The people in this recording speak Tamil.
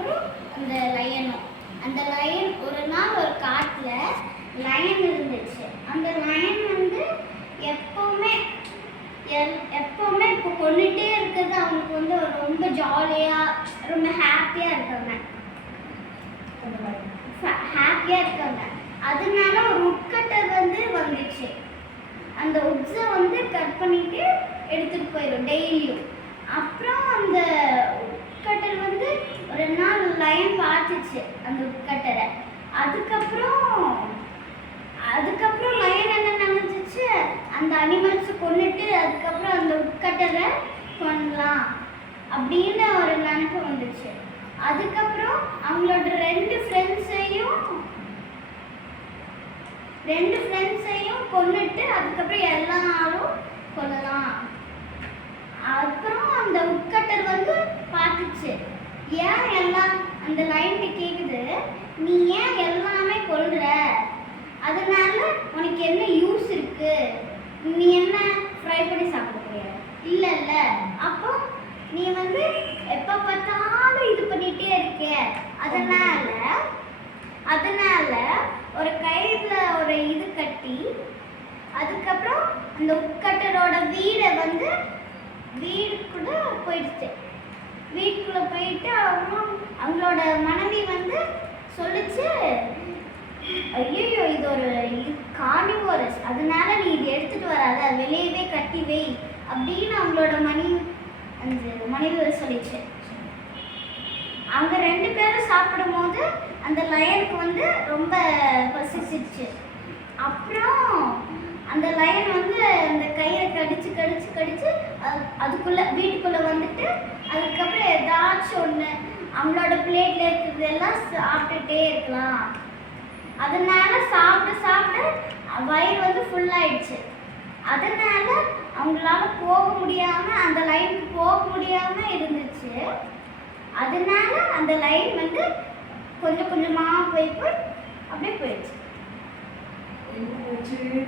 அப்புறம் அந்த லயனும். அந்த லயன் ஒரு நாள் ஒரு காட்டுல லயன் இருந்துச்சு. அந்த லயன் வந்து எப்பவுமே எப்பவுமே இப்போ கொண்டுட்டே இருக்கிறது அவங்களுக்கு வந்து ரொம்ப ஜாலியா ரொம்ப ஹாப்பியா இருக்காங்க. அதனால ஒரு உட்கட்டர் வந்து வந்துச்சு. அந்த உட்ஸை வந்து கட் பண்ணிட்டு எடுத்துட்டு போயிடும் டெய்லியும். அப்புறம் அந்த உட்கட்டர் வந்து ஒரு நாள் லயன் பார்த்துச்சு அந்த உட்கட்டரை. அதுக்கப்புறம் லயன் என்ன நினைச்சிச்சு, அந்த அனிமல்ஸை கொண்டுட்டு அதுக்கப்புறம் அந்த உட்கட்டரை கொள்ளலாம் அப்படின்னு ஒரு நினைப்பு வந்துச்சு. அதுக்கப்புறம் அவங்களோட ரெண்டு ஃப்ரெண்ட்ஸையும் கொன்னுட்டு அதுக்கப்புறம் எல்லாரும் கொல்லலாம். அப்புறம் அந்த உட்கட்டர் வந்து பார்த்துச்சு, ஏன் எல்லாம் அந்த லைன்ட்டு கேட்குது, நீ ஏன் எல்லாமே கொல்ற, அதனால உனக்கு என்ன யூஸ் இருக்கு, நீ என்ன ஃப்ரை பண்ணி சாப்பிட போறியா, இல்லைல்ல, அப்போ நீ வந்து எப்போ பார்த்தாலும் இது பண்ணிகிட்டே இருக்க, அதனால ஒரு கயிறுல ஒரு இது கட்டி அதுக்கப்புறம் அந்த உட்கட்டரோட வீடுக்குள்ள போயிடுச்சு. வீட்டுக்குள்ள போயிட்டு அவங்களோட மனைவி வந்து சொல்லிச்சு, ஐயோ இது ஒரு கார்னிவோரஸ், அதனால நீ இது எடுத்துட்டு வராத, வெளியவே கட்டி வை அப்படின்னு அவங்களோட மனைவி சொல்லிச்சு. அவங்க ரெண்டு பேரும் சாப்பிடும் போது அந்த லயனுக்கு வந்து ரொம்ப பசிச்சிருச்சு. அப்புறம் அந்த லயன் வந்து அந்த கையை கடிச்சு அதுக்குள்ள வீட்டுக்குள்ள வந்துட்டு அதுக்கப்புறம் ஏதாச்சும் ஒன்று அவங்களோட பிளேட்ல இருக்கிறது எல்லாம் சாப்பிட்டுட்டே இருக்கலாம். அதனால சாப்பிட வயிறு வந்து ஃபுல்லாயிடுச்சு. அதனால அவங்களால அந்த லைனுக்கு போக முடியாம இருந்துச்சு. அதனால அந்த லைன் வந்து கொஞ்சம் கொஞ்சமா போய் அப்படியே போயிடுச்சு.